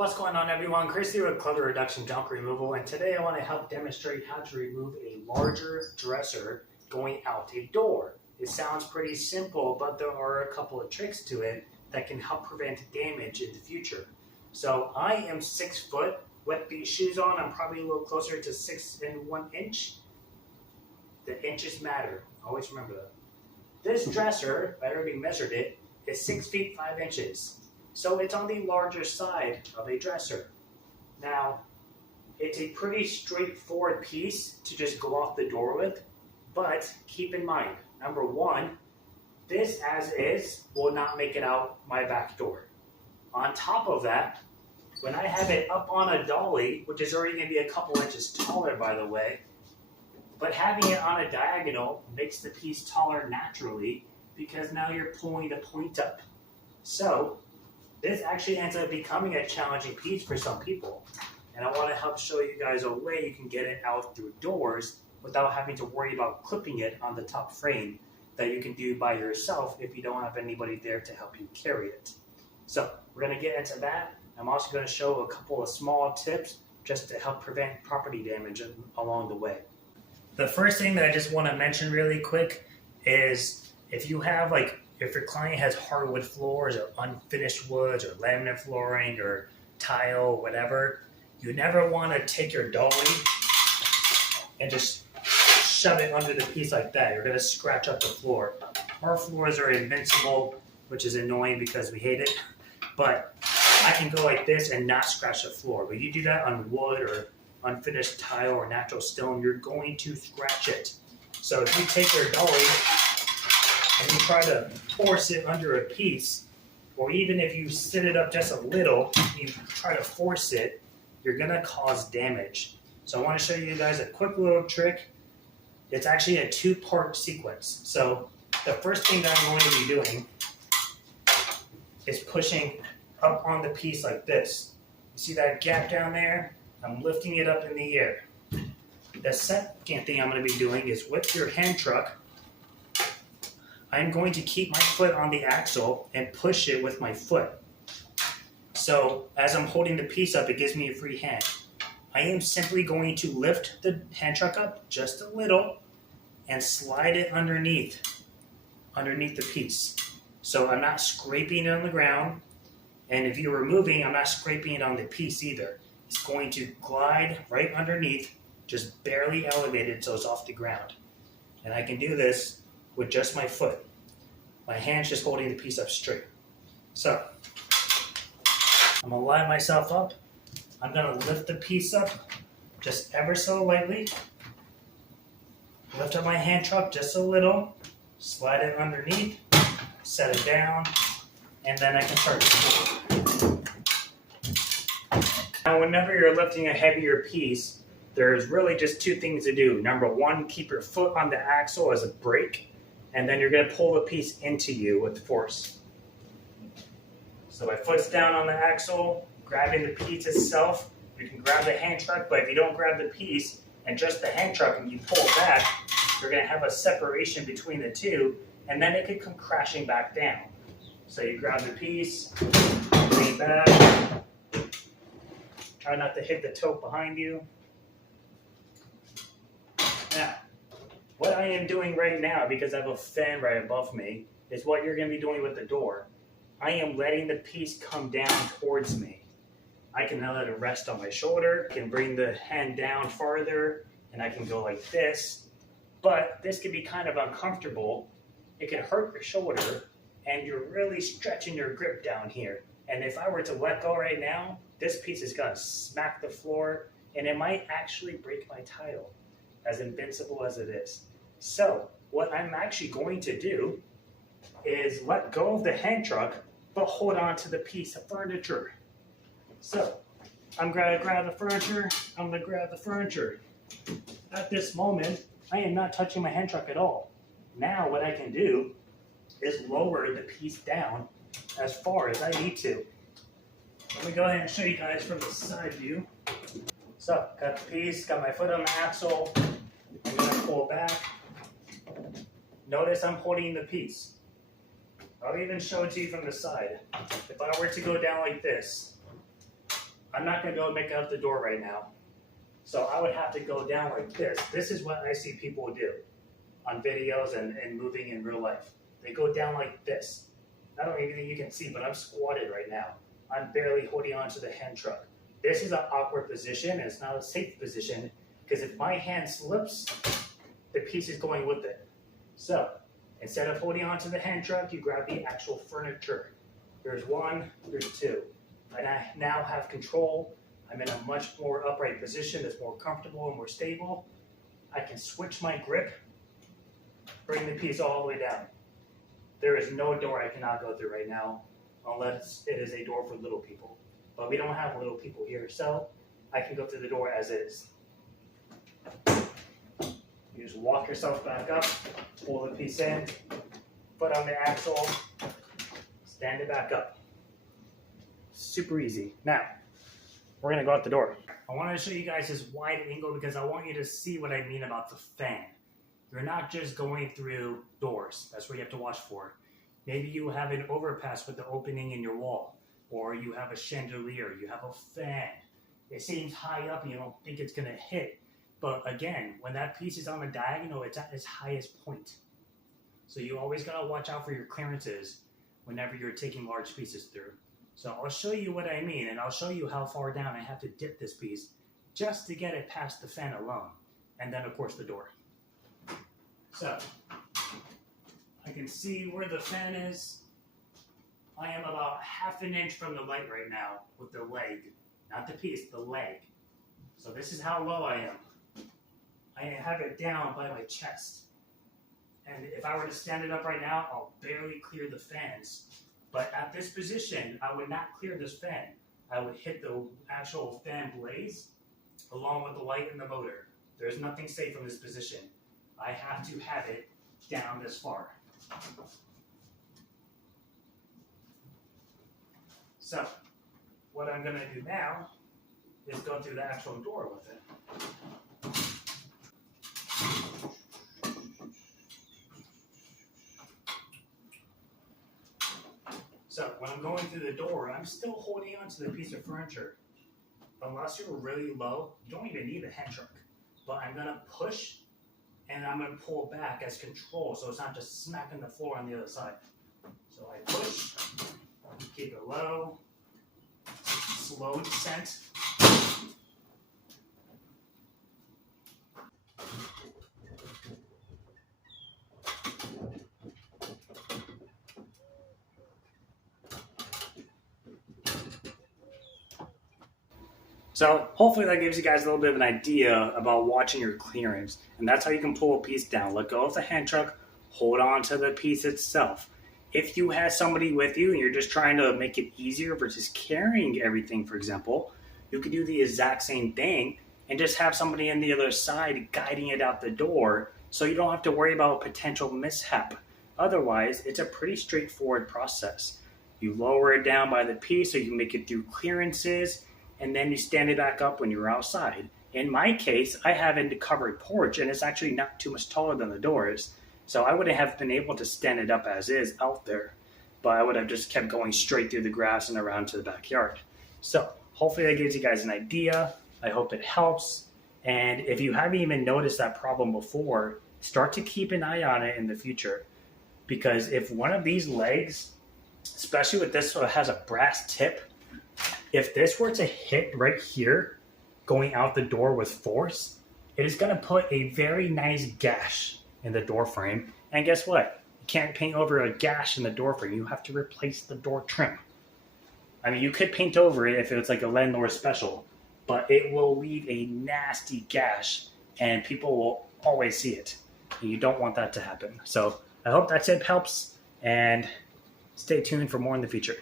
What's going on, everyone? Chris here with Clutter Reduction Junk Removal, and today I want to help demonstrate how to remove a larger dresser going out a door. It sounds pretty simple, but there are a couple of tricks to it that can help prevent damage in the future. So I am 6 foot. With these shoes on, I'm probably a little closer to 6 1 inch. The inches matter. Always remember that. This dresser, I already measured it, is 6 feet 5 inches. So it's on the larger side of a dresser. Now, it's a pretty straightforward piece to just go off the door with, but keep in mind, number one, this as is will not make it out my back door. On top of that, when I have it up on a dolly, which is already going to be a couple inches taller, by the way, but having it on a diagonal makes the piece taller naturally because now you're pulling the point up. So this actually ends up becoming a challenging piece for some people. And I want to help show you guys a way you can get it out through doors without having to worry about clipping it on the top frame that you can do by yourself if you don't have anybody there to help you carry it. So we're going to get into that. I'm also going to show a couple of small tips just to help prevent property damage along the way. The first thing that I just want to mention really quick is if you have if your client has hardwood floors or unfinished woods or laminate flooring or tile or whatever, you never want to take your dolly and just shove it under the piece like that. You're going to scratch up the floor. Our floors are invincible, which is annoying because we hate it, but I can go like this and not scratch the floor. But you do that on wood or unfinished tile or natural stone, you're going to scratch it. So if you take your dolly and you try to force it under a piece, or even if you sit it up just a little, you try to force it, you're going to cause damage. So I want to show you guys a quick little trick. It's actually a 2-part sequence. So the first thing that I'm going to be doing is pushing up on the piece like this. You see that gap down there? I'm lifting it up in the air. The second thing I'm going to be doing is with your hand truck, I'm going to keep my foot on the axle and push it with my foot. So as I'm holding the piece up, it gives me a free hand. I am simply going to lift the hand truck up just a little and slide it underneath the piece. So I'm not scraping it on the ground. And if you're removing, I'm not scraping it on the piece either. It's going to glide right underneath, just barely elevated so it's off the ground. And I can do this with just my foot. My hand's just holding the piece up straight. So I'm going to line myself up. I'm going to lift the piece up just ever so lightly. Lift up my hand truck just a little. Slide it underneath. Set it down. And then I can start to pull. Now, whenever you're lifting a heavier piece, there's really just 2 things to do. Number one, keep your foot on the axle as a brake, and then you're going to pull the piece into you with force. So my foot's down on the axle, grabbing the piece itself. You can grab the hand truck, but if you don't grab the piece and just the hand truck and you pull back, you're going to have a separation between the two, and then it could come crashing back down. So you grab the piece, lean back, try not to hit the tote behind you. Now, what I am doing right now, because I have a fan right above me, is what you're going to be doing with the door. I am letting the piece come down towards me. I can now let it rest on my shoulder, I can bring the hand down farther, and I can go like this. But this can be kind of uncomfortable. It can hurt your shoulder, and you're really stretching your grip down here. And if I were to let go right now, this piece is going to smack the floor, and it might actually break my tile, as invincible as it is. So what I'm actually going to do is let go of the hand truck, but hold on to the piece of furniture. So I'm going to grab the furniture, I'm going to grab the furniture. At this moment, I am not touching my hand truck at all. Now what I can do is lower the piece down as far as I need to. Let me go ahead and show you guys from the side view. So, got the piece, got my foot on the axle. I'm going to pull back. Notice I'm holding the piece. I'll even show it to you from the side. If I were to go down like this, I'm not going to be able to make it out the door right now. So I would have to go down like this. This is what I see people do on videos and moving in real life. They go down like this. I don't even think you can see, but I'm squatted right now. I'm barely holding on to the hand truck. This is an awkward position, and it's not a safe position, because if my hand slips, the piece is going with it. So instead of holding on to the hand truck, you grab the actual furniture. There's one, there's two. And I now have control. I'm in a much more upright position that's more comfortable and more stable. I can switch my grip, bring the piece all the way down. There is no door I cannot go through right now, unless it is a door for little people. But we don't have little people here, so I can go through the door as is. You just walk yourself back up, pull the piece in, foot on the axle, stand it back up. Super easy. Now, we're gonna go out the door. I wanna show you guys this wide angle because I want you to see what I mean about the fan. You're not just going through doors. That's what you have to watch for. Maybe you have an overpass with the opening in your wall, or you have a chandelier, you have a fan. It seems high up and you don't think it's gonna hit. But again, when that piece is on the diagonal, it's at its highest point. So you always gotta watch out for your clearances whenever you're taking large pieces through. So I'll show you what I mean, and I'll show you how far down I have to dip this piece just to get it past the fan alone. And then of course the door. So I can see where the fan is. I am about ½ an inch from the light right now with the leg, not the piece, the leg. So this is how low I am. I have it down by my chest. And if I were to stand it up right now, I'll barely clear the fans. But at this position, I would not clear this fan. I would hit the actual fan blaze along with the light and the motor. There's nothing safe from this position. I have to have it down this far. So, what I'm going to do now is go through the actual door with it. So, when I'm going through the door, I'm still holding onto the piece of furniture. Unless you're really low, you don't even need a hand truck. But I'm going to push and I'm going to pull back as control so it's not just smacking the floor on the other side. So I push, keep it low, slow descent. So hopefully that gives you guys a little bit of an idea about watching your clearance. And that's how you can pull a piece down. Let go of the hand truck, hold on to the piece itself. If you have somebody with you and you're just trying to make it easier versus carrying everything, for example, you could do the exact same thing and just have somebody on the other side guiding it out the door so you don't have to worry about a potential mishap. Otherwise, it's a pretty straightforward process. You lower it down by the piece so you can make it through clearances, and then you stand it back up when you're outside. In my case, I have a covered porch, and it's actually not too much taller than the door is. So I wouldn't have been able to stand it up as is out there, but I would have just kept going straight through the grass and around to the backyard. So hopefully that gives you guys an idea. I hope it helps. And if you haven't even noticed that problem before, start to keep an eye on it in the future. Because if one of these legs, especially with this one, has a brass tip, if this were to hit right here, going out the door with force, it is going to put a very nice gash in the door frame. And guess what? You can't paint over a gash in the door frame. You have to replace the door trim. I mean, you could paint over it if it was like a landlord special, but it will leave a nasty gash and people will always see it. And you don't want that to happen. So I hope that tip helps, and stay tuned for more in the future.